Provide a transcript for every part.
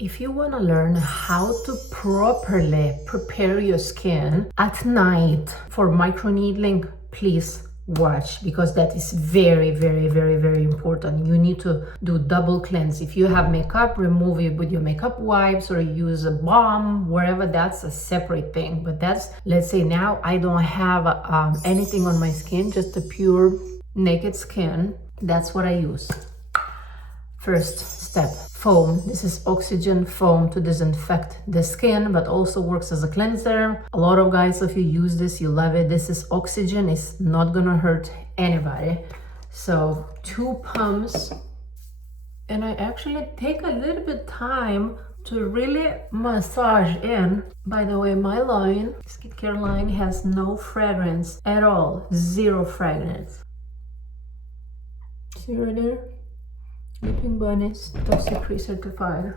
If you want to learn how to properly prepare your skin at night for microneedling, please watch, because that is very, very, very, very important. You need to do double cleanse. If you have makeup, remove it with your makeup wipes or use a balm, wherever. That's a separate thing. But that's, let's say now I don't have anything on my skin, just a pure naked skin. That's what I use. First step, foam. This is oxygen foam to disinfect the skin, but also works as a cleanser. A lot of guys, if you use this, you love it. This is oxygen. It's not gonna hurt anybody. So 2 pumps, and I actually take a little bit time to really massage in. By the way, my line, skincare line, has no fragrance at all. 0 fragrance. See right there? Sleeping Bunnies, toxic free certified.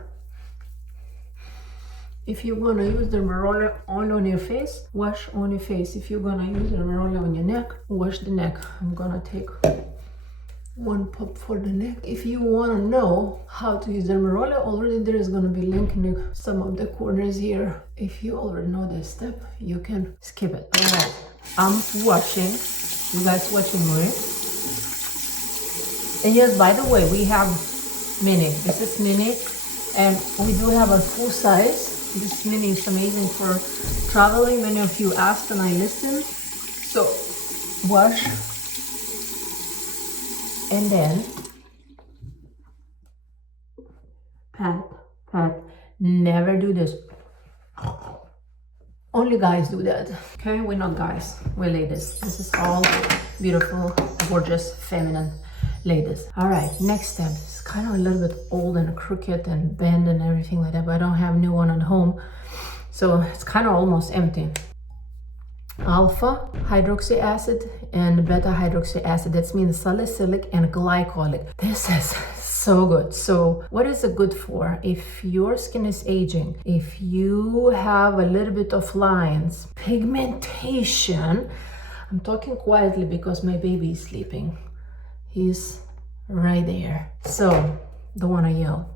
If you wanna use the Dermaroller all on your face, wash on your face. If you're gonna use the Dermaroller on your neck, wash the neck. I'm gonna take 1 pump for the neck. If you wanna know how to use the Dermaroller, already there is gonna be link in some of the corners here. If you already know this step, you can skip it. All right, I'm washing. You guys watching me? And yes, by the way, we have mini. This is mini, and we do have a full size. This mini is amazing for traveling. Many of you asked and I listened. So wash, and then pat. Never do this. Only guys do that. Okay, we're not guys, we're ladies. This is all beautiful, gorgeous, feminine ladies. All right, next step. It's kind of a little bit old and crooked and bent and everything like that, but I don't have new one at home, so it's kind of almost empty. Alpha hydroxy acid and beta hydroxy acid. That means salicylic and glycolic. This is so good. So what is it good for? If your skin is aging, if you have a little bit of lines, pigmentation. I'm talking quietly because my baby is sleeping. He's right there, so don't want to yell.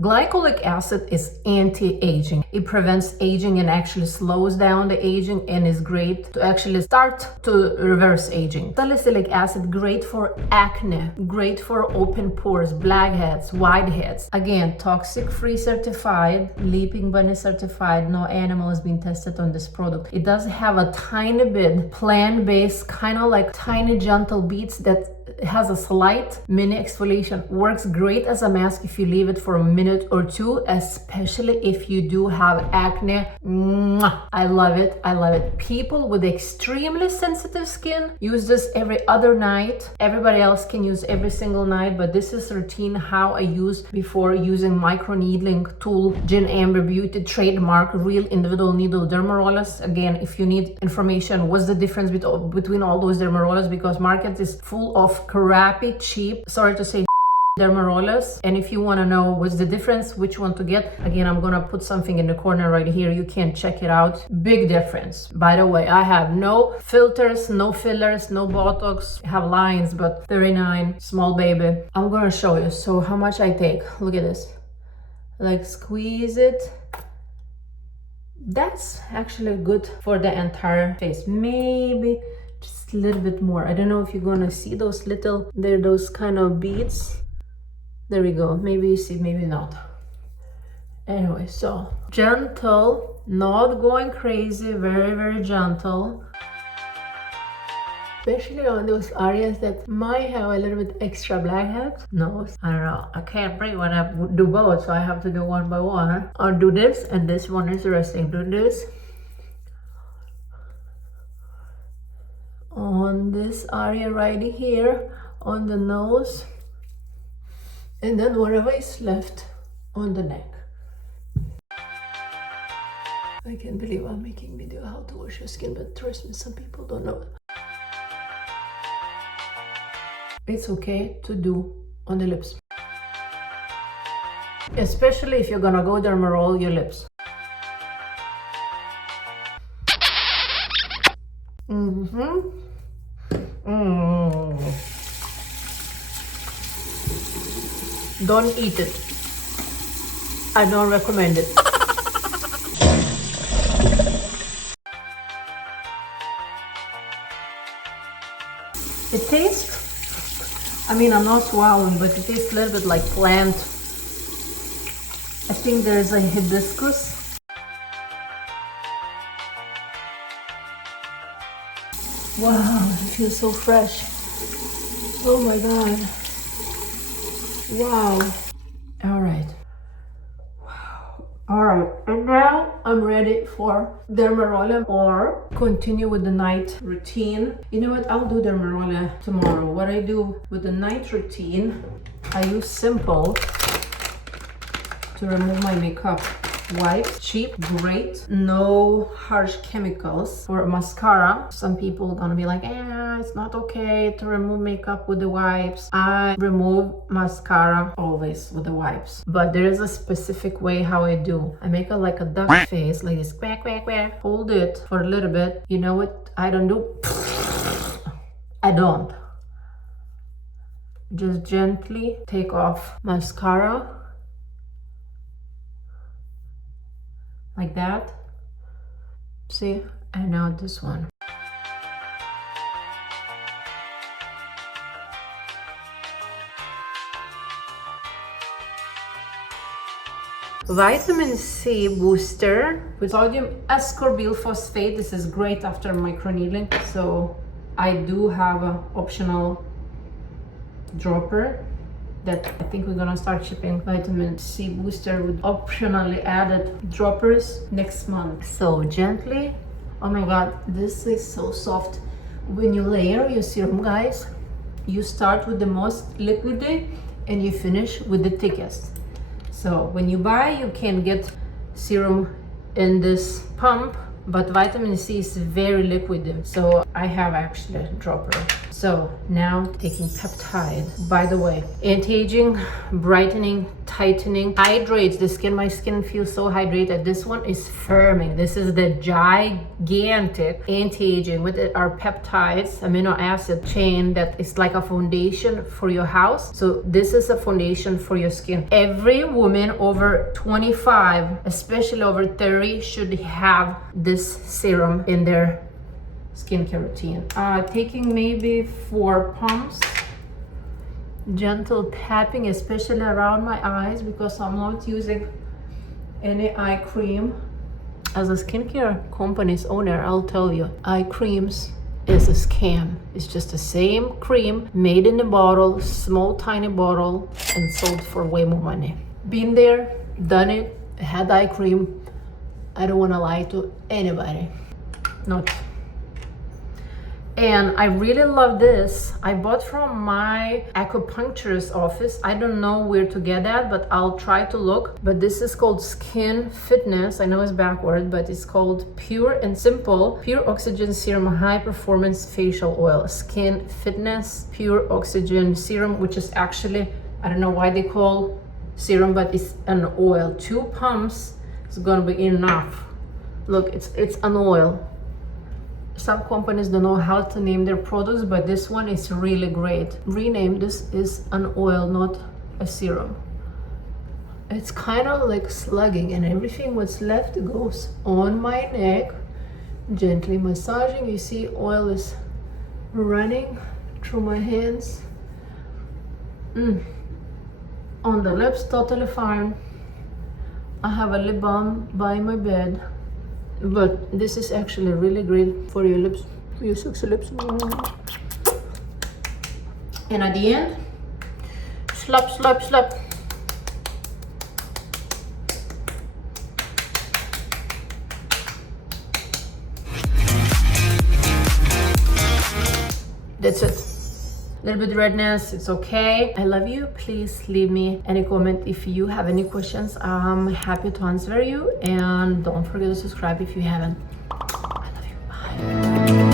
Glycolic acid is anti-aging. It prevents aging and actually slows down the aging, and is great to actually start to reverse aging. Salicylic acid, great for acne, great for open pores, blackheads, whiteheads. Again, toxic free certified, Leaping Bunny certified. No animal has been tested on this product. It does have a tiny bit plant-based, kind of like tiny gentle beads that has a slight mini exfoliation. Works great as a mask if you leave it for a minute or 2, especially if you do have acne. Mwah! I love it. I love it. People with extremely sensitive skin use this every other night. Everybody else can use every single night, but this is routine how I use before using microneedling tool. Gin Amber Beauty trademark real individual needle dermarollers. Again, if you need information what's the difference between all those dermarollers, because market is full of crappy, cheap, sorry to say, dermarollers. And if you want to know what's the difference, which one to get, again, I'm gonna put something in the corner right here. You can check it out. Big difference. By the way, I have no filters, no fillers, no Botox. I have lines, but 39, small baby. I'm gonna show you. So how much I take? Look at this. Like squeeze it. That's actually good for the entire face. Maybe just a little bit more. I don't know if you're gonna see those little, they're those kind of beads. There we go. Maybe you see, maybe not. Anyway, so gentle, not going crazy, very, very gentle. Especially on those areas that might have a little bit extra blackheads. No, I don't know. I can't breathe when I do both, so I have to do one by one. I'll do this, and this one is resting. Do this. On this area right here, on the nose, and then whatever is left on the neck. I can't believe I'm making video how to wash your skin, but trust me, some people don't know. It's okay to do on the lips, especially if you're gonna go dermaroll your lips. Don't eat it. I don't recommend it. It tastes, I mean, I'm not swallowing, but it tastes a little bit like plant. I think there's a hibiscus. Wow, it feels so fresh. Oh my God. Wow. All right. Wow. All right, and now I'm ready for Dermaroller or continue with the night routine. You know what? I'll do Dermaroller tomorrow. What I do with the night routine, I use Simple to remove my makeup wipes. Cheap, great, no harsh chemicals. For mascara, some people are gonna be like, it's not okay to remove makeup with the wipes. I remove mascara always with the wipes, but there is a specific way how I do. I make like a duck face, like this, quack, quack, quack. Hold it for a little bit. You know what I don't do? I don't. Just gently take off mascara. Like that. See? And now this one. Vitamin C booster with sodium ascorbyl phosphate. This is great after microneedling. So I do have an optional dropper that I think we're gonna start shipping vitamin C booster with optionally added droppers next month. So gently, oh my God, this is so soft. When you layer your serum, guys, you start with the most liquidy and you finish with the thickest. So when you buy, you can get serum in this pump, but vitamin C is very liquid. So I have actually a dropper. So now taking peptide. By the way, anti-aging, brightening, tightening, hydrates the skin. My skin feels so hydrated. This one is firming. This is the gigantic anti-aging with our peptides, amino acid chain that is like a foundation for your house. So this is a foundation for your skin. Every woman over 25, especially over 30, should have this serum in their skincare routine. Taking maybe 4 pumps, gentle tapping, especially around my eyes, because I'm not using any eye cream. As a skincare company's owner, I'll tell you, eye creams is a scam. It's just the same cream made in a bottle, small tiny bottle, and sold for way more money. Been there, done it, had eye cream. I don't want to lie to anybody. Not. And I really love this. I bought from my acupuncturist office. I don't know where to get that, but I'll try to look. But this is called Skin Fitness. I know it's backward, but it's called Pure and Simple Pure Oxygen Serum High Performance Facial Oil. Skin Fitness Pure Oxygen Serum, which is actually, I don't know why they call serum, but it's an oil. 2 pumps is gonna be enough. Look, it's an oil. Some companies don't know how to name their products, but this one is really great. Rename this is an oil, not a serum. It's kind of like slugging, and everything what's left goes on my neck, gently massaging. You see oil is running through my hands. On the lips, totally fine. I have a lip balm by my bed. But this is actually really great for your lips, for your sexy lips. And at the end, slap, slap, slap. That's it. A little bit redness, it's okay. I love you. Please leave me any comment if you have any questions. I'm happy to answer you, and don't forget to subscribe if you haven't. I love you. Bye.